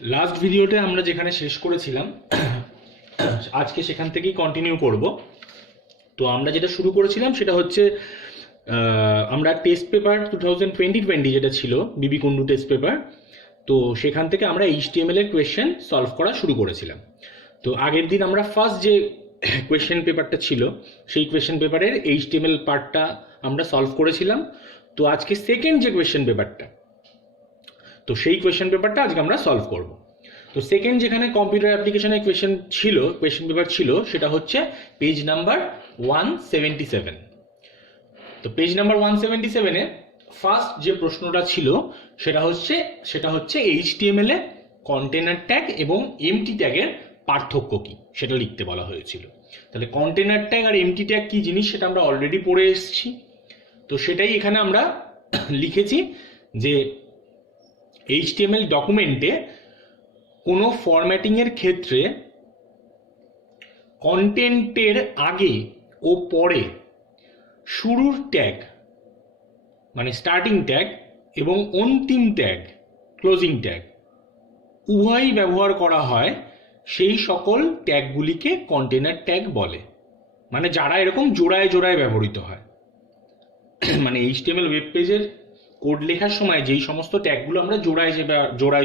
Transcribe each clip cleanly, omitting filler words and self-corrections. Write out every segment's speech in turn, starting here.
Last ভিডিওতে আমরা যেখানে শেষ করেছিলাম আজকে সেখান থেকেই কন্টিনিউ করব। তো আমরা যেটা শুরু করেছিলাম সেটা হচ্ছে আমরা টেস্ট পেপার 2020 যেটা ছিল বিবি কুন্ডু টেস্ট পেপার, তো সেখান থেকে আমরা HTML এর কোয়েশ্চেন সলভ করা শুরু করেছিলাম। তো আগের দিন আমরা ফার্স্ট যে কোয়েশ্চেন পেপারটা ছিল সেই কোয়েশ্চেন পেপারের HTML পার্টটা আমরা সলভ করেছিলাম। তো আজকে সেকেন্ড যে কোয়েশ্চেন পেপারটা, তো সেই কোয়েশ্চেন পেপারটা আজকে আমরা সলভ করব। তো সেকেন্ড যেখানে কম্পিউটার অ্যাপ্লিকেশনের কোয়েশ্চেন পেপার ছিল সেটা হচ্ছে পেজ নাম্বার 177। তো পেজ নাম্বার 177 এ ফার্স্ট যে প্রশ্নটা ছিল সেটা হচ্ছে HTML এ কন্টেনার ট্যাগ এবং এমটি ট্যাগের পার্থক্য কি সেটা লিখতে বলা হয়েছিল। তাহলে কন্টেনার ট্যাগ আর এমটি ট্যাগ কি জিনিস সেটা আমরা অলরেডি পড়ে এসেছি। তো সেটাই এখানে আমরা লিখেছি যে HTML ডকুমেন্টে কোনো ফরম্যাটিংয়ের ক্ষেত্রে কন্টেন্টের আগে ও পরে শুরুর ট্যাগ মানে স্টার্টিং ট্যাগ এবং অন্তিম ট্যাগ ক্লোজিং ট্যাগ উভয়ই ব্যবহার করা হয় সেই সকল ট্যাগগুলিকে কন্টেনার ট্যাগ বলে। মানে যারা এরকম জোড়ায় জোড়ায় ব্যবহৃত হয় মানে HTML ওয়েব পেজের কোড লেখার সময় যেই সমস্ত ট্যাগগুলো আমরা জোড়ায়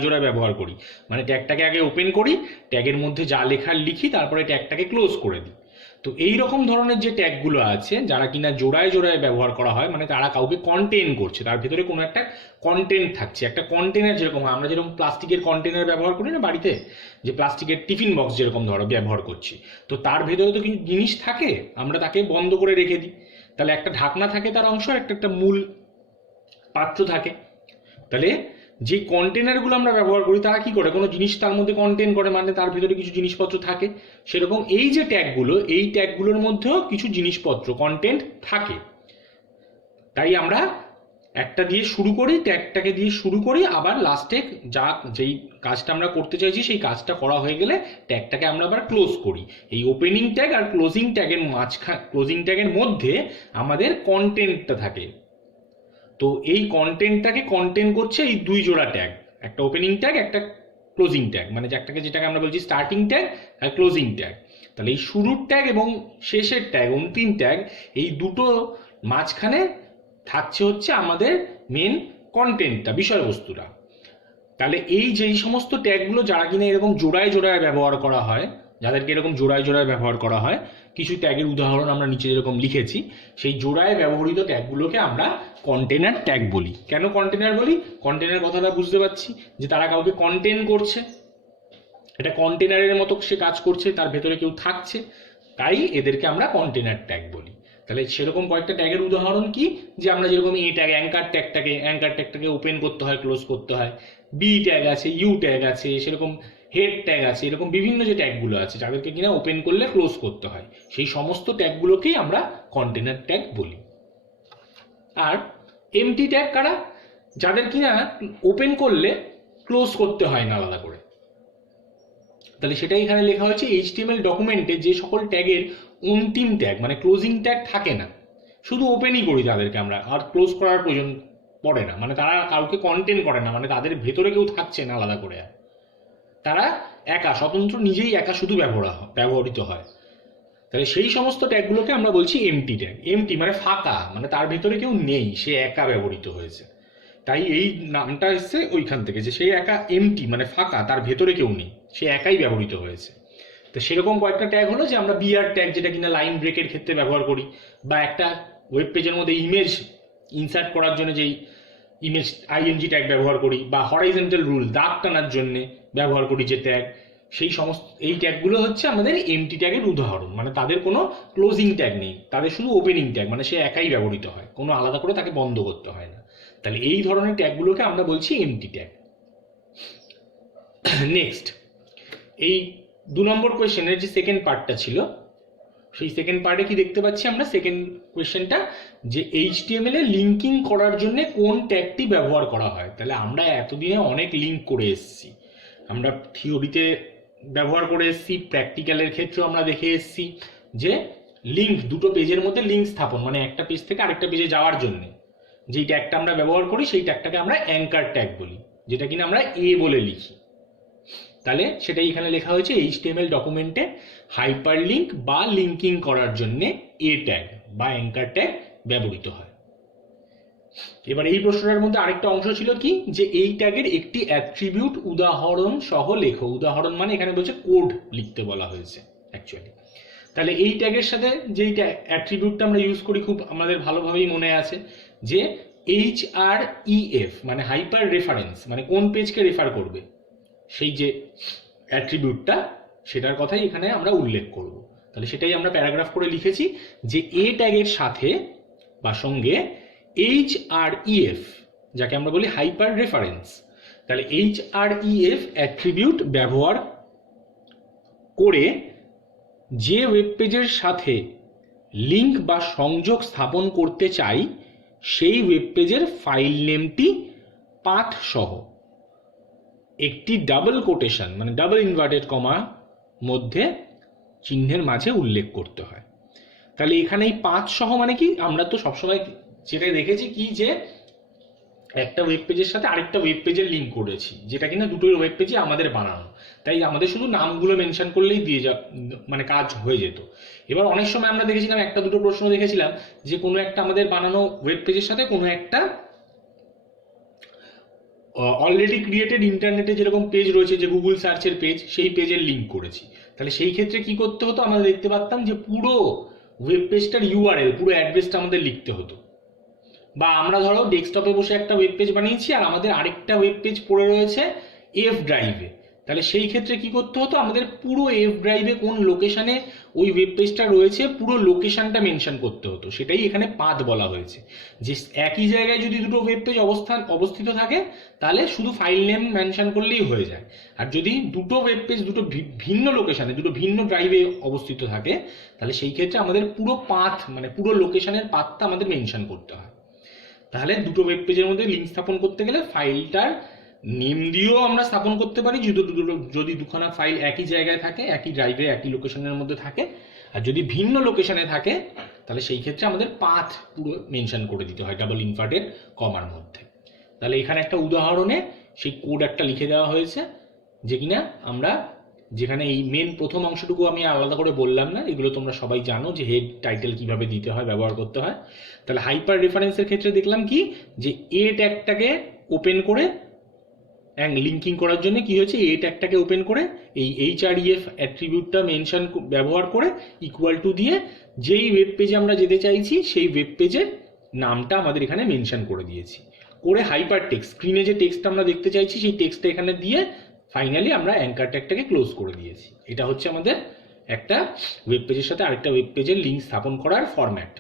জোড়ায় ব্যবহার করি, মানে ট্যাগটাকে আগে ওপেন করি, ট্যাগের মধ্যে যা লেখার লিখি, তারপরে ট্যাগটাকে ক্লোজ করে দিই। তো এই রকম ধরনের যে ট্যাগগুলো আছে যারা কিনা জোড়ায় জোড়ায় ব্যবহার করা হয়, মানে তারা কাউকে কন্টেন করছে, তার ভিতরে কোনো একটা কন্টেন্ট থাকছে। একটা কন্টেনার যেরকম আমরা যেরকম প্লাস্টিকের কন্টেনার ব্যবহার করি না বাড়িতে, যে প্লাস্টিকের টিফিন বক্স যেরকম ধরো ব্যবহার করছি, তো তার ভেতরে তো কিছু জিনিস থাকে, আমরা তাকে বন্ধ করে রেখে দিই। তাহলে একটা ঢাকনা থাকে তার অংশ, একটা মূল পাত্র থাকে। তাহলে যে কন্টেনারগুলো আমরা ব্যবহার করি তারা কি করে, কোনো জিনিস তার মধ্যে কন্টেন করে, মানে তার ভিতরে কিছু জিনিসপত্র থাকে। সেরকম এই যে ট্যাগগুলো, এই ট্যাগগুলোর মধ্যেও কিছু জিনিসপত্র কন্টেন্ট থাকে। তাই আমরা একটা দিয়ে শুরু করি, ট্যাগটাকে দিয়ে শুরু করি, আবার লাস্টে যেই কাজটা আমরা করতে চাইছি সেই কাজটা করা হয়ে গেলে ট্যাগটাকে আমরা আবার ক্লোজ করি। এই ওপেনিং ট্যাগ আর ক্লোজিং ট্যাগের মধ্যে আমাদের কন্টেন্টটা থাকে। তো এই কন্টেন্টটাকে কন্টেন করছে এই দুই জোড়া ট্যাগ, একটা ওপেনিং ট্যাগ একটা ক্লোজিং ট্যাগ, মানে যেটাকে আমরা বলছি স্টার্টিং ট্যাগ আর ক্লোজিং ট্যাগ। তাহলে এই শুরুর ট্যাগ এবং শেষের ট্যাগ অন্তিম ট্যাগ এই দুটো মাঝখানে থাকছে হচ্ছে আমাদের মেন কন্টেন্টটা, বিষয়বস্তুটা। তাহলে এই যেই সমস্ত ট্যাগগুলো যারা কিনা এরকম জোড়ায় জোড়ায় ব্যবহার করা হয়, যাদেরকে এরকম জোড়ায় জোড়ায় ব্যবহার করা হয়, কিছু ট্যাগের উদাহরণ আমরা নিচে যেরকম লিখেছি, সেই জোড়ায় ব্যবহৃত ট্যাগগুলোকে আমরা কন্টেনার ট্যাগ বলি। কেন কন্টেনার বলি? কন্টেনার কথাটা বুঝতে পারছি যে তারা কাউকে কন্টেন করছে, এটা কন্টেনারের মতো সে কাজ করছে, তার ভেতরে কেউ থাকছে, তাই এদেরকে আমরা কন্টেনার ট্যাগ বলি। তাহলে সেরকম কয়েকটা ট্যাগের উদাহরণ কি, যে আমরা যেরকম এ ট্যাগ অ্যাঙ্কার ট্যাগটাকে ওপেন করতে হয়, ক্লোজ করতে হয়, বি ট্যাগ আছে, ইউ ট্যাগ আছে, সেরকম হেড ট্যাগ আছে, এরকম বিভিন্ন যে ট্যাগগুলো আছে যাদেরকে কিনা ওপেন করলে ক্লোজ করতে হয়, সেই সমস্ত ট্যাগগুলোকেই আমরা কন্টেনার ট্যাগ বলি। আর এমটি ট্যাগ কারা? যাদের কিনা ওপেন করলে ক্লোজ করতে হয় না আলাদা করে। তাহলে সেটাই এখানে লেখা হয়েছে HTML ডকুমেন্টে যে সকল ট্যাগের অন্তিম ট্যাগ মানে ক্লোজিং ট্যাগ থাকে না, শুধু ওপেনই করি তাদেরকে আমরা, আর ক্লোজ করার প্রয়োজন পড়ে না, মানে তারা কাউকে কন্টেন্ট করে না, মানে তাদের ভেতরে কেউ থাকছে না আলাদা করে, তারা একা স্বতন্ত্র নিজেই একা শুধু ব্যবহৃত হয়। তাহলে সেই সমস্ত ট্যাগগুলোকে আমরা বলছি এমটি ট্যাগ। এমটি মানে ফাঁকা, মানে তার ভেতরে কেউ নেই, সে একা ব্যবহৃত হয়েছে, তাই এই নামটা এসছে ওইখান থেকে, যে সে একা এমটি মানে ফাঁকা, তার ভেতরে কেউ নেই, সে একাই ব্যবহৃত হয়েছে। তো সেরকম কয়েকটা ট্যাগ হলো যে আমরা বিআর ট্যাগ যেটা কিনা লাইন ব্রেকের ক্ষেত্রে ব্যবহার করি, বা একটা ওয়েব পেজের মধ্যে ইমেজ ইনসার্ট করার জন্য যেই ইমেজ আইএনজি ট্যাগ ব্যবহার করি, বা হরাইজন্টাল রুল দাগ টানার জন্য ব্যবহার করি যে ট্যাগ, সেই সমস্ত এই ট্যাগগুলো হচ্ছে আমাদের এমটি ট্যাগের উদাহরণ। মানে তাদের কোনো ক্লোজিং ট্যাগ নেই, তাদের শুধু ওপেনিং ট্যাগ, মানে সে একাই ব্যবহৃত হয়, কোনো আলাদা করে তাকে বন্ধ করতে হয় না। তাহলে এই ধরনের ট্যাগগুলোকে আমরা বলছি এমটি ট্যাগ। নেক্সট, এই 2 নম্বর কোয়েশ্চেনের যে সেকেন্ড পার্টটা ছিল, সেই সেকেন্ড পার্টে কি দেখতে পাচ্ছি আমরা, সেকেন্ড কোয়েশ্চেনটা যে HTML এ লিঙ্কিং করার জন্য কোন ট্যাগটি ব্যবহার করা হয়। তাহলে আমরা এতদিনে অনেক লিঙ্ক করে এসেছি, আমরা থিওরিতে ব্যবহার করে এসেছি, প্র্যাকটিক্যালের ক্ষেত্রেও আমরা দেখে এসেছি যে লিঙ্ক, দুটো পেজের মধ্যে লিঙ্ক স্থাপন, মানে একটা পেজ থেকে আরেকটা পেজে যাওয়ার জন্য যেই ট্যাগটা আমরা ব্যবহার করি সেই ট্যাগটাকে আমরা অ্যাঙ্কার ট্যাগ বলি, যেটা কিনা আমরা এ বলে লিখি। তাহলে সেটাই এখানে লেখা হয়েছে এইচটিএমএল ডকুমেন্টে হাইপারলিংক বা লিঙ্কিং করার জন্য এ ট্যাগ বা অ্যাঙ্কার ট্যাগ ব্যবহৃত হয়। এবার এই প্রশ্নটার মধ্যে আরেকটা অংশ ছিল কি, যে এই ট্যাগের একটি অ্যাট্রিবিউট উদাহরণ সহ লেখো। উদাহরণ মানে এখানে বলছে কোড লিখতে বলা হয়েছে অ্যাকচুয়ালি। তাহলে এই ট্যাগের সাথে যেই অ্যাট্রিবিউটটা আমরা ইউজ করি খুব আমাদের ভালোভাবেই মনে আছে, যে HREF মানে হাইপার রেফারেন্স, মানে কোন পেজকে রেফার করবে সেই যে অ্যাট্রিবিউটটা, সেটার কথাই এখানে আমরা উল্লেখ করব। তাহলে সেটাই আমরা প্যারাগ্রাফ করে লিখেছি যে এ ট্যাগের সাথে বা সঙ্গে HREF, যাকে আমরা বলি হাইপার রেফারেন্স, তাহলে HREF অ্যাট্রিবিউট ব্যবহার করে যে ওয়েব পেজের সাথে লিঙ্ক বা সংযোগ স্থাপন করতে চাই সেই ওয়েব পেজের ফাইল নেমটি পাথ সহ একটি ডাবল কোটেশন মানে ডাবল ইনভার্টেড কমা মধ্যে চিহ্নের মাঝে উল্লেখ করতে হয়। তাহলে এখানে এই পাথ সহ মানে কি, আমরা তো সবসময় যেটা দেখেছি কি, যে একটা ওয়েব পেজের সাথে আরেকটা ওয়েব পেজের লিঙ্ক করেছি, যেটা কিনা দুটোই ওয়েব পেজে আমাদের বানানো, তাই আমাদের শুধু নামগুলো মেনশন করলেই দিয়ে মানে কাজ হয়ে যেত। এবার অনেক সময় আমরা দেখেছিলাম, একটা দুটো প্রশ্ন দেখেছিলাম, যে কোনো একটা আমাদের বানানো ওয়েব পেজের সাথে কোনো একটা অলরেডি ক্রিয়েটেড ইন্টারনেটে যেরকম পেজ রয়েছে, যে গুগল সার্চের পেজ, সেই পেজের লিঙ্ক করেছি। তাহলে সেই ক্ষেত্রে কি করতে হতো, আমরা দেখতে পারতাম যে পুরো ওয়েব পেজটার ইউআরএল, পুরো অ্যাড্রেসটা আমাদের লিখতে হতো। বা আমরা ধরো ডেস্কটপে বসে একটা ওয়েব পেজ বানিয়েছি আর আমাদের আরেকটা ওয়েব পেজ পড়ে রয়েছে এফ ড্রাইভে, তাহলে সেই ক্ষেত্রে কি করতে হতো, আমাদের পুরো এফ ড্রাইভে কোন লোকেশনে ওই ওয়েব পেজটা রয়েছে পুরো লোকেশনটা মেনশন করতে হতো। সেটাই এখানে পাথ বলা হয়েছে, যে একই জায়গায় যদি দুটো ওয়েব পেজ অবস্থিত থাকে তাহলে শুধু ফাইল নেম মেনশন করলেই হয়ে যায়। আর যদি দুটো ওয়েব পেজ দুটো ভিন্ন লোকেশনে দুটো ভিন্ন ড্রাইভে অবস্থিত থাকে, তাহলে সেই ক্ষেত্রে আমাদের পুরো পাথ মানে পুরো লোকেশনের পাথটা আমাদের মেনশন করতে হয়। তাহলে দুটো ওয়েব পেজের মধ্যে লিঙ্ক স্থাপন করতে গেলে ফাইলটার নেম দিয়েও আমরা স্থাপন করতে পারি, যদি দুখানা ফাইল একই জায়গায় থাকে, একই ড্রাইভে একই লোকেশনের মধ্যে থাকে। আর যদি ভিন্ন লোকেশনে থাকে তাহলে সেই ক্ষেত্রে আমাদের পাথ পুরো মেনশন করে দিতে হয় ডাবল ইনভার্টেড কমার মধ্যে। তাহলে এখানে একটা উদাহরণে সেই কোড একটা লিখে দেওয়া হয়েছে, যে কিনা আমরা যেখানে এই মেন প্রথম অংশটুকু আমি আলাদা করে বললাম না, এগুলো তোমরা সবাই জানো যে হেড টাইটেল কিভাবে দিতে হয়, ব্যবহার করতে হয়। তাহলে হাইপার রেফারেন্সের ক্ষেত্রে দেখলাম কি, যে এ ট্যাগটাকে ওপেন করে লিঙ্কিং করার জন্য কি হয়েছে, এ ট্যাগটাকে ওপেন করে এই HREF অ্যাট্রিবিউটটা মেনশন ব্যবহার করে ইকুয়াল টু দিয়ে যেই ওয়েব পেজে আমরা যেতে চাইছি সেই ওয়েব পেজের নামটা আমাদের এখানে মেনশন করে দিয়েছি, করে হাইপার টেক্সট, স্ক্রিনে যে টেক্সটটা আমরা দেখতে চাইছি সেই টেক্সটটা এখানে দিয়ে ফাইনালি আমরা অ্যাঙ্কার ট্যাগটাকে ক্লোজ করে দিয়েছি। এটা হচ্ছে আমাদের একটা ওয়েব পেজের সাথে আরেকটা ওয়েব পেজের লিঙ্ক স্থাপন করার ফরম্যাট,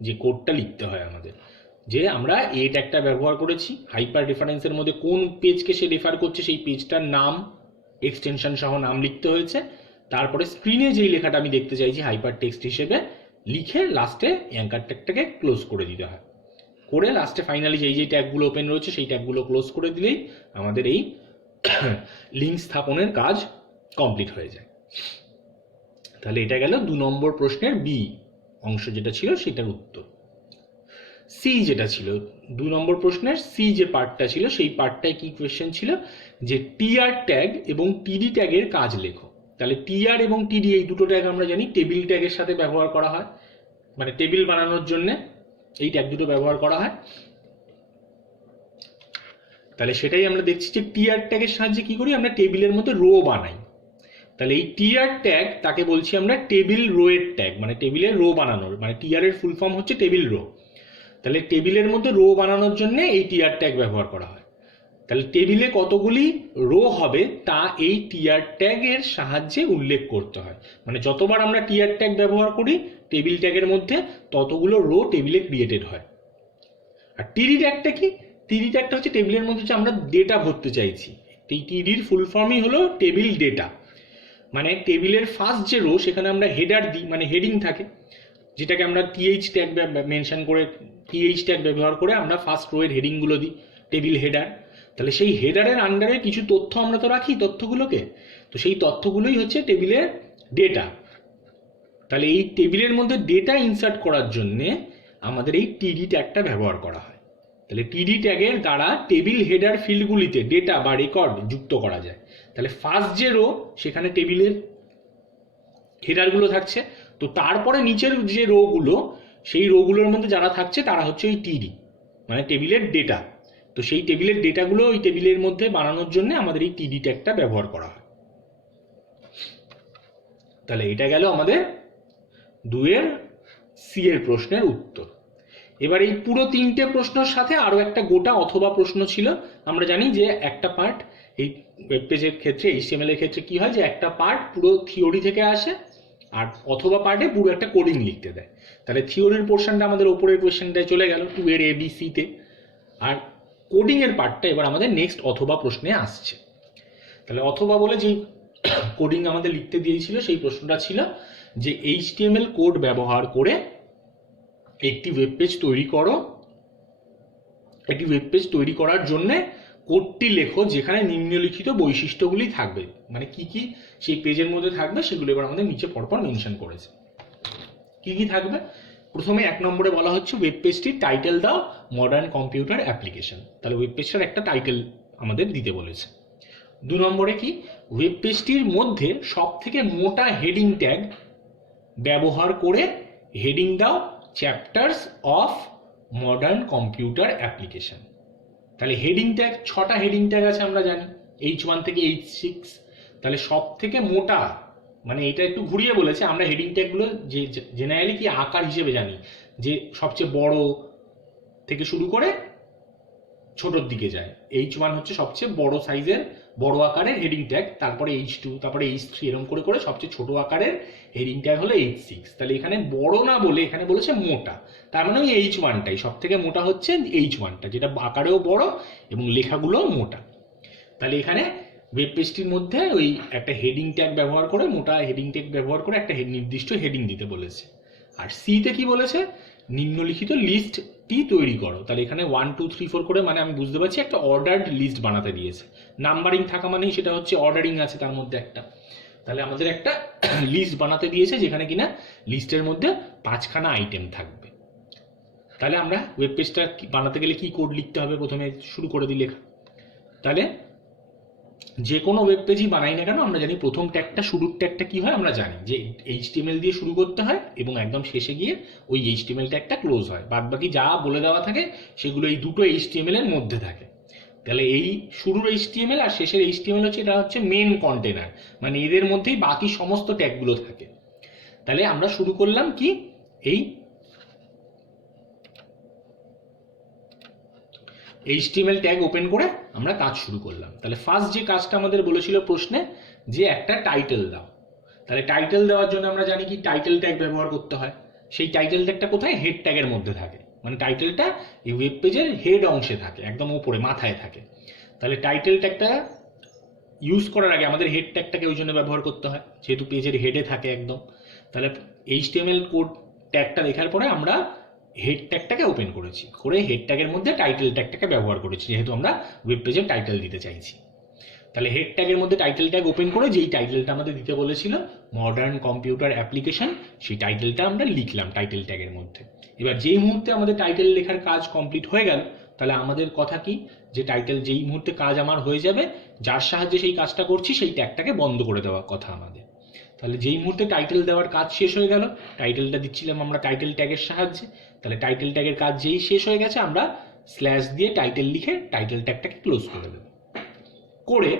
যে কোডটা লিখতে হয় আমাদের। যে আমরা এ ট্যাগটা ব্যবহার করেছি, হাইপার রেফারেন্সের মধ্যে কোন পেজকে সে রেফার করছে সেই পেজটার নাম এক্সটেনশন সহ নাম লিখতে হয়েছে, তারপরে স্ক্রিনে যেই লেখাটা আমি দেখতে চাইছি হাইপার টেক্সট হিসেবে লিখে লাস্টে অ্যাঙ্কার ট্যাগটাকে ক্লোজ করে দিতে হয়, করে লাস্টে ফাইনালি যেই ট্যাগগুলো ওপেন রয়েছে সেই ট্যাগগুলো ক্লোজ করে দিলেই আমাদের এই লিঙ্ক স্থাপনের কাজ কমপ্লিট হয়ে যায়। তাহলে এটা গেল 2 নম্বর প্রশ্নের বি অংশ যেটা ছিল সেটার উত্তর। সি যেটা ছিল 2 নম্বর প্রশ্নের সি যে পার্টটা ছিল সেই পার্টটায় কি কোয়েশ্চেন ছিল, যে টিআর ট্যাগ এবং টিডি ট্যাগের কাজ লেখো। তাহলে টিআর এবং টিডি এই দুটো ট্যাগ আমরা জানি টেবিল ট্যাগের সাথে ব্যবহার করা হয়, মানে টেবিল বানানোর জন্য এই ট্যাগ দুটো ব্যবহার করা হয়। তাহলে সেটাই আমরা দেখছি যে টিআর ট্যাগের সাহায্যে কি করি, আমরা টেবিলের মধ্যে রো বানাই। তাহলে এই টিআর ট্যাগ তাকে বলছি আমরা টেবিল রো এর ট্যাগ, মানে টেবিলের রো বানানোর, মানে টিআর এর ফুল ফর্ম হচ্ছে টেবিল রো। তাহলে টেবিলের মধ্যে রো বানানোর জন্য এই টিআর ট্যাগ ব্যবহার করা হয়। তাহলে টেবিলে কতগুলি রো হবে তা এই টিআর ট্যাগের সাহায্যে উল্লেখ করতে হয়, মানে যতবার আমরা টিআর ট্যাগ ব্যবহার করি টেবিল ট্যাগের মধ্যে ততগুলো রো টেবিলে ক্রিয়েটেড হয়। আর টিডি ট্যাগটা কি, টিডি ট্যাগটা হচ্ছে টেবিলের মধ্যে যে আমরা ডেটা ভরতে চাইছি, এই টিডির ফুল ফর্মই হলো টেবিল ডেটা, মানে টেবিলের ফার্স্ট যে রো সেখানে আমরা হেডার দিই, মানে হেডিং থাকে, যেটাকে আমরা টিএইচ ট্যাগ মেনশন করে টিএইচ ট্যাগ ব্যবহার করে আমরা ফার্স্ট রো এর হেডিংগুলো দিই, টেবিল হেডার। তাহলে সেই হেডারের আন্ডারে কিছু তথ্য আমরা তো রাখি তথ্যগুলোকে, তো সেই তথ্যগুলোই হচ্ছে টেবিলের ডেটা। তাহলে এই টেবিলের মধ্যে ডেটা ইনসার্ট করার জন্যে আমাদের এই টিডি ট্যাগটা ব্যবহার করা হয়। তাহলে টিডি ট্যাগের দ্বারা টেবিল হেডার ফিল্ডগুলিতে ডেটা বা রেকর্ড যুক্ত করা যায়। তাহলে ফার্স্ট যে রো সেখানে টেবিলের হেডারগুলো থাকছে, তো তারপরে নিচের যে রোগুলো সেই রোগুলোর মধ্যে যারা থাকছে তারা হচ্ছে ওই টিডি, মানে টেবিলের ডেটা। তো সেই টেবিলের ডেটাগুলো ওই টেবিলের মধ্যে বানানোর জন্য আমাদের এই টিডি ট্যাগটা ব্যবহার করা হয়। তাহলে এটা গেল আমাদের 2-এর সি এর প্রশ্নের উত্তর। এবার এই পুরো 3টে প্রশ্নের সাথে আরো একটা গোটা অথবা প্রশ্ন ছিল। আমরা জানি যে একটা পার্ট এই ওয়েব পেজের ক্ষেত্রে, এইচটিএমএল এর ক্ষেত্রে কি হয় যে একটা পার্ট পুরো থিওরি থেকে আসে, আর অথবা পার্টে পুরো একটা কোডিং লিখতে দেয়। তাহলে থিওরির পোর্শনটা আমাদের উপরের কোয়েশ্চেনটায় চলে গেল 2-এর ABC-তে, আর কোডিং এর পার্টটা এবার আমাদের নেক্সট অথবা প্রশ্নে আসছে। তাহলে অথবা বলে যে কোডিং আমাদের লিখতে দিয়েছিল সেই প্রশ্নটা ছিল যে এইচটিএমএল কোড ব্যবহার করে একটি ওয়েব পেজ তৈরি করো। একটি ওয়েব পেজ তৈরি করার জন্য কোডটি লেখো যেখানে নিম্নলিখিত বৈশিষ্ট্যগুলি থাকবে, মানে কি কি সেই পেজের মধ্যে থাকবে সেগুলো এবার আমাদের নিচে পরপর মেনশন করেছে। কি কি থাকবে? প্রথমে 1 নম্বরে বলা হচ্ছে ওয়েব পেজটির টাইটেল দাও মডার্ন কম্পিউটার অ্যাপ্লিকেশন। তাহলে ওয়েব পেজটার একটা টাইটেল আমাদের দিতে বলেছে। 2 নম্বরে কি, ওয়েব পেজটির মধ্যে সব থেকে মোটা হেডিং ট্যাগ ব্যবহার করে হেডিং দাও chapters of modern computer application. তাহলে হেডিং ট্যাগ 6টা হেডিং ট্যাগ আছে আমরা জানি, H1 থেকে H6। তাহলে সব থেকে মোটা, মানে এটা একটু ঘুরিয়ে বলেছে, আমরা হেডিং ট্যাগগুলো যে জেনারেলি কি আকার হিসেবে জানি যে সবচেয়ে বড় থেকে শুরু করে ছোটোর দিকে যায়। H1 হচ্ছে সবচেয়ে বড় সাইজের বড় আকারের হেডিং ট্যাগ, তারপরে H2, তারপরে H3, এরকম করে করে সবচেয়ে ছোট আকারের হেডিং ট্যাগ হলো H6। তাহলে এখানে বড় না বলে এখানে বলেছে মোটা, তার মানে ওই H1টাই সব থেকে মোটা হচ্ছে H1টা, যেটা আকারেও বড় এবং লেখাগুলোও মোটা। তাহলে এখানে ওয়েব পেজটির মধ্যে ওই একটা হেডিং ট্যাগ ব্যবহার করে, মোটা হেডিং ট্যাগ ব্যবহার করে একটা নির্দিষ্ট হেডিং দিতে বলেছে। আর সিতে কি বলেছে, নিম্নলিখিত লিস্টটি তৈরি করো। তাহলে এখানে 1 2 3 4 করে, মানে আমি বুঝতে পারছি একটা অর্ডার্ড লিস্ট বানাতে দিয়েছে। নাম্বারিং থাকা মানেই সেটা হচ্ছে অর্ডারিং আছে তার মধ্যে একটা। তাহলে আমাদের একটা লিস্ট বানাতে দিয়েছে যেখানে কিনা লিস্টের মধ্যে 5খানা আইটেম থাকবে। তাহলে আমরা ওয়েব পেজটা বানাতে গেলে কি কোড লিখতে হবে, প্রথমে শুরু করে দিই লেখা। তাহলে যে কোনো ওয়েব পেজই বানাই না কেন আমরা জানি প্রথম ট্যাগটা, শুরুর ট্যাগটা কি হয় আমরা জানি যে HTML দিয়ে শুরু করতে হয় এবং একদম শেষে গিয়ে ওই HTML ট্যাগটা ক্লোজ হয়। বাদ বাকি যা বলে দেওয়া থাকে সেগুলো এই দুটো HTML এর মধ্যে থাকে। তাহলে এই শুরুর HTML আর শেষের HTML হচ্ছে, এটা হচ্ছে মেন কন্টেনার, মানে এদের মধ্যেই বাকি সমস্ত ট্যাগগুলো থাকে। তাহলে আমরা শুরু করলাম কি, এই HTML ট্যাগ ওপেন করে আমরা কাজ শুরু করলাম। তাহলে ফার্স্ট যে কাজটা আমাদের বলেছিল প্রশ্নে যে একটা টাইটেল দাও। তাহলে টাইটেল দেওয়ার জন্য আমরা জানি কি টাইটেল ট্যাগ ব্যবহার করতে হয়। সেই টাইটেল ট্যাগটা কোথায়, হেড ট্যাগের মধ্যে থাকে, মানে টাইটেলটা এই ওয়েব পেজের হেড অংশে থাকে, একদম উপরে মাথায় থাকে। তাহলে টাইটেল ট্যাগটা ইউজ করার আগে আমাদের হেড ট্যাগটাকে ওই জন্য ব্যবহার করতে হয়, যেহেতু পেজের হেডে থাকে একদম। তাহলে HTML কোড ট্যাগটা দেখার পরে আমরা হেড ট্যাগটাকে ওপেন করেছি, করে হেড ট্যাগের মধ্যে টাইটেল ট্যাগটাকে ব্যবহার করেছি, যেহেতু আমরা ওয়েব পেজের টাইটেল দিতে চাইছি। তাহলে হেড ট্যাগের মধ্যে টাইটেল ট্যাগ ওপেন করে যেই টাইটেলটা আমাদের দিতে বলেছিল মডার্ন কম্পিউটার অ্যাপ্লিকেশন, সেই টাইটেলটা আমরা লিখলাম টাইটেল ট্যাগের মধ্যে। এবার যেই মুহূর্তে আমাদের টাইটেল লেখার কাজ কমপ্লিট হয়ে গেল, তাহলে আমাদের কথা কি, যে টাইটেল যেই মুহূর্তে কাজ আমার হয়ে যাবে, যার সাহায্যে সেই কাজটা করছি সেই ট্যাগটাকে বন্ধ করে দেওয়ার কথা আমাদের। তাহলে যেই মুহূর্তে টাইটেল দেওয়ার কাজ শেষ হয়ে গেল, টাইটেলটা দিচ্ছিলাম আমরা টাইটেল ট্যাগের সাহায্যে। তাহলে টাইটেল ট্যাগের কাজ যেই শেষ হয়ে গেছে আমরা স্ল্যাশ দিয়ে টাইটেল লিখে টাইটেল ট্যাগটাকে ক্লোজ করে দেব। করে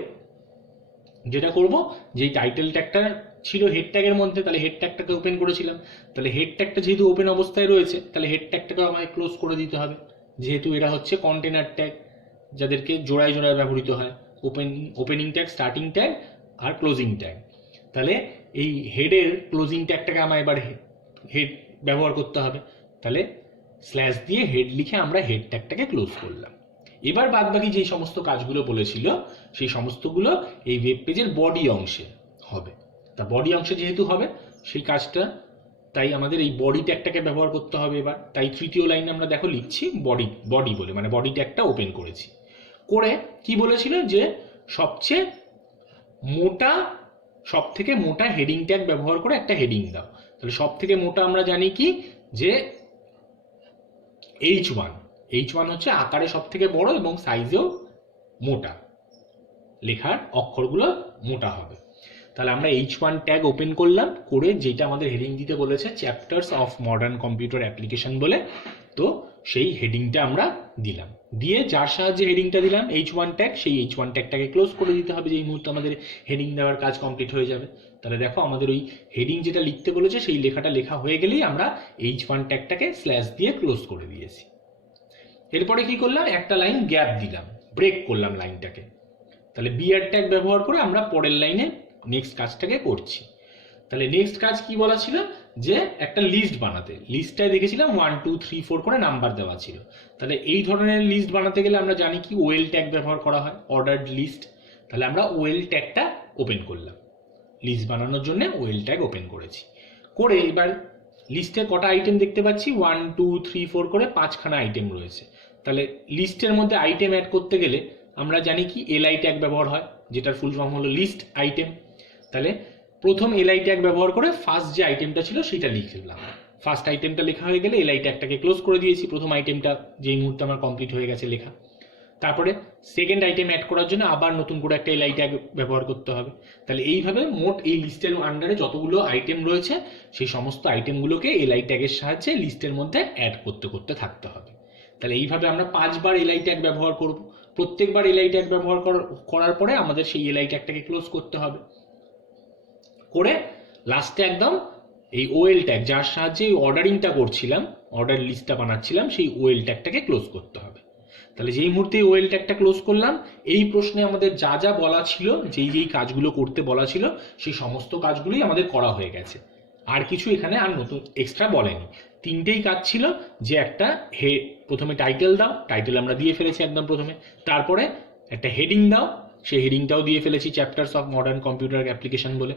যেটা করব, যেই টাইটেল ট্যাগটা ছিল হেড ট্যাগের মধ্যে, তাহলে হেড ট্যাগটাকে ওপেন করেছিলাম। তাহলে হেড ট্যাগটা যেহেতু ওপেন অবস্থায় রয়েছে, তাহলে হেড ট্যাগটাকে আমাকে ক্লোজ করে দিতে হবে, যেহেতু এরা হচ্ছে কন্টেনার ট্যাগ যাদেরকে জোড়ায় জোড়ায় ব্যবহৃত হয়, ওপেনিং ট্যাগ, স্টার্টিং ট্যাগ আর ক্লোজিং ট্যাগ। তাহলে এই হেডের ক্লোজিং ট্যাগটাকে আমার এবার হেড ব্যবহার করতে হবে। তাহলে স্ল্যাশ দিয়ে হেড লিখে আমরা হেড ট্যাগটাকে ক্লোজ করলাম। এবার বাদ বাকি যেই সমস্ত কাজগুলো বলেছিল সেই সমস্তগুলো এই ওয়েব পেজের বডি অংশে হবে। তা বডি অংশে যেহেতু হবে সেই কাজটা, তাই আমাদের এই বডি ট্যাগটাকে ব্যবহার করতে হবে এবার। তাই তৃতীয় লাইনে আমরা দেখো লিখছি বডি বলে, মানে বডি ট্যাগটা ওপেন করেছি। করে কি বলেছিল যে সবচেয়ে মোটা, সব থেকে মোটা হেডিং ট্যাগ ব্যবহার করে একটা হেডিং দাও। তাহলে সব থেকে মোটা আমরা জানি কি, যে H1 H1 হচ্ছে আকারে সব থেকে বড় এবং সাইজেও মোটা, লেখার অক্ষরগুলো মোটা হবে। তাহলে আমরা H1 ট্যাগ ওপেন করলাম, করে যেটা আমাদের হেডিং দিতে বলেছে chapters of modern computer application বলে, তো সেই হেডিংটা আমরা দিলাম। দিয়ে যার সাহায্যে হেডিংটা দিলাম H1 ট্যাগ, সেই H1 ট্যাগটাকে ক্লোজ করে দিতে হবে যেই মুহূর্তে আমাদের হেডিং দেওয়ার কাজ কমপ্লিট হয়ে যাবে। তাহলে দেখো আমাদের ওই হেডিং যেটা লিখতে বলেছে সেই লেখাটা লেখা হয়ে গেলেই আমরা H1 ট্যাগটাকে স্ল্যাশ দিয়ে ক্লোজ করে দিয়েছি। এরপরে কি করলাম, একটা লাইন গ্যাপ দিলাম, ব্রেক করলাম লাইনটাকে। তাহলে বিআর ট্যাগ ব্যবহার করে আমরা পরের লাইনে নেক্সট কাজটাকে করছি। তাহলে নেক্সট কাজ কি বলা ছিল, যে একটা লিস্ট বানাতে। লিস্টটায় দেখেছিলাম 1 2 3 4 করে নাম্বার দেওয়া ছিল। তাহলে এই ধরনের লিস্ট বানাতে গেলে আমরা জানি কি ওএল ট্যাগ ব্যবহার করা হয়, অর্ডার্ড লিস্ট। তাহলে আমরা ওএল ট্যাগটা ওপেন করলাম, লিস্ট বানানোর জন্য ওএল ট্যাগ ওপেন করেছি। করে এবার লিস্টে কটা আইটেম দেখতে পাচ্ছি, 1 2 3 4 করে 5খানা আইটেম রয়েছে। তাহলে লিস্টের মধ্যে আইটেম অ্যাড করতে গেলে আমরা জানি কি এলআই ট্যাগ ব্যবহার হয়, যেটার ফুল ফর্ম হলো লিস্ট আইটেম। তাহলে প্রথম এলআই ট্যাগ ব্যবহার করে ফার্স্ট যে আইটেমটা ছিল সেটা লিখলাম। ফার্স্ট আইটেমটা লেখা হয়ে গেলে এলআই ট্যাগটাকে ক্লোজ করে দিয়েছি, প্রথম আইটেমটা যেই মুহূর্তে আমার কমপ্লিট হয়ে গেছে লেখা। তারপরে সেকেন্ড আইটেম অ্যাড করার জন্য আবার নতুন করে একটা এলআই ট্যাগ ব্যবহার করতে হবে। তাহলে এইভাবে মোট এই লিস্টের আন্ডারে যতগুলো আইটেম রয়েছে সেই সমস্ত আইটেমগুলোকে এলআই ট্যাগের সাহায্যে লিস্টের মধ্যে অ্যাড করতে করতে থাকতে হবে। তাহলে এইভাবে আমরা 5বার এলআই ট্যাগ ব্যবহার করব। প্রত্যেকবার এলআই ট্যাগ ব্যবহার করার পরে আমাদের সেই এলআই ট্যাগটাকে ক্লোজ করতে হবে। করে লাস্টে একদম এই ওএল ট্যাগ, যার সাহায্যে অর্ডারিংটা করছিলাম, অর্ডার লিস্টটা বানাচ্ছিলাম, সেই ওএল ট্যাগটাকে ক্লোজ করতে হবে। তাহলে যেই মুহূর্তে ওএল ট্যাগটা ক্লোজ করলাম, এই প্রশ্নে আমাদের যা যা বলা ছিল, যেই যেই কাজগুলো করতে বলা ছিল সেই সমস্ত কাজগুলোই আমাদের করা হয়ে গেছে। আর কিছু এখানে আর নতুন এক্সট্রা বলেনি। 3টেই কাজ ছিল, যে একটা প্রথমে টাইটেল দাও, টাইটেল আমরা দিয়ে ফেলেছি একদম প্রথমে। তারপরে একটা হেডিং দাও, সেই হেডিংটাও দিয়ে ফেলেছি chapters of modern computer application বলে।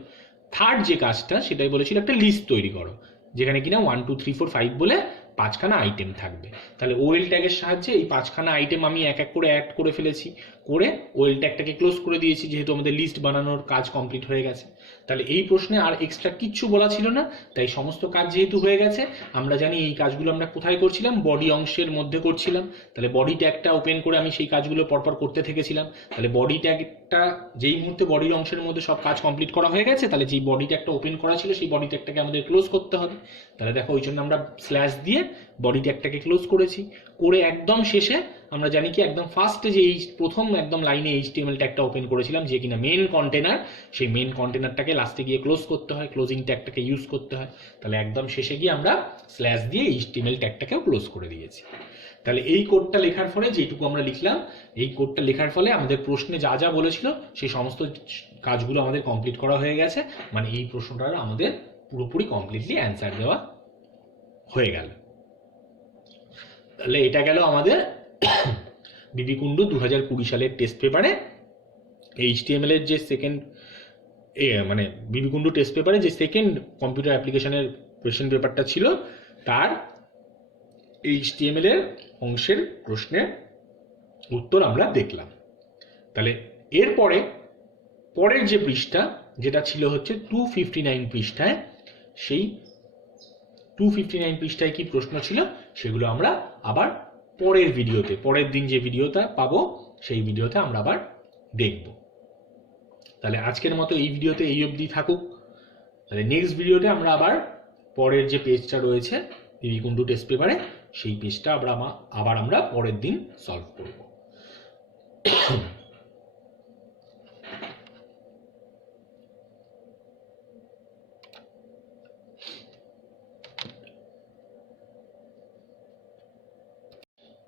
থার্ড যে কাজটা সেটাই বলেছিল একটা লিস্ট তৈরি করো, যেখানে কিনা 1 2 3 4 5 বলে 5খানা আইটেম থাকবে। তাহলে ওএল ট্যাগের সাহায্যে এই 5খানা আইটেম আমি এক এক করে অ্যাড করে ফেলেছি, করে ওএল ট্যাগটাকে ক্লোজ করে দিয়েছি, যেহেতু আমাদের লিস্ট বানানোর কাজ কমপ্লিট হয়ে গেছে। তাহলে এই প্রশ্নে আর এক্সট্রা কিচ্ছু বলা ছিল না। তাই সমস্ত কাজ যেহেতু হয়ে গেছে, আমরা জানি এই কাজগুলো আমরা কোথায় করছিলাম, বডি অংশের মধ্যে করছিলাম। তাহলে বডি ট্যাগটা ওপেন করে আমি সেই কাজগুলো পরপর করতে থেকেছিলাম। তাহলে বডি ট্যাগটা যেই মুহূর্তে বডির অংশের মধ্যে সব কাজ কমপ্লিট করা হয়ে গেছে, তাহলে যেই বডি ট্যাগটা ওপেন করা ছিল সেই বডি ট্যাগটাকে আমাদের ক্লোজ করতে হবে। তাহলে দেখো ওই জন্য আমরা স্ল্যাশ দিয়ে বডি ট্যাগটাকে ক্লোজ করেছি। করে একদম শেষে আমরা জানি কি একদম ফার্স্টে যে এই প্রথম একদম লাইনে এইচটিএমএল ট্যাগটা ওপেন করেছিলাম, যে কিনা মেন কন্টেনার, সেই মেন কন্টেনারটাকে লাস্টে গিয়ে ক্লোজ করতে হয়, ক্লোজিং ট্যাগটাকে ইউজ করতে হয়। তাহলে একদম শেষে গিয়ে আমরা স্ল্যাশ দিয়ে এইচটিএমএল ট্যাগটাকেও ক্লোজ করে দিয়েছি। তাহলে এই কোডটা লেখার ফলে, যেটুকু আমরা লিখলাম, এই কোডটা লেখার ফলে আমাদের প্রশ্নে যা যা বলেছিল সেই সমস্ত কাজগুলো আমাদের কমপ্লিট করা হয়ে গেছে। মানে এই প্রশ্নটার আমাদের পুরোপুরি কমপ্লিটলি অ্যান্সার দেওয়া হয়ে গেল। তাহলে এটা গেল আমাদের বিবি কুন্ডু 2020 সালের টেস্ট পেপারে এইচটিএমএল এর যে সেকেন্ড মানে বিবি কুন্ডু টেস্ট পেপারে যে সেকেন্ড কম্পিউটার অ্যাপ্লিকেশনের কোয়েশ্চেন পেপারটা ছিল, তার এইচটিএমএল এর অংশের প্রশ্নের উত্তর আমরা দেখলাম। তাহলে এরপরে পরের যে পৃষ্ঠা, যেটা ছিল হচ্ছে 259 পৃষ্ঠায়, সেই 259 পৃষ্ঠায় কি প্রশ্ন ছিল সেগুলো আমরা আবার পরের ভিডিওতে, পরের দিন যে ভিডিওটা পাবো সেই ভিডিওতে আমরা আবার দেখব। তাহলে আজকের মতো এই ভিডিওতে এই অবধি থাকুক। তাহলে নেক্সট ভিডিওতে আমরা আবার পরের যে পেজটা রয়েছে বিবি কুন্ডু টেস্ট পেপারে, সেই পেজটা আবার আমরা পরের দিন সলভ করব।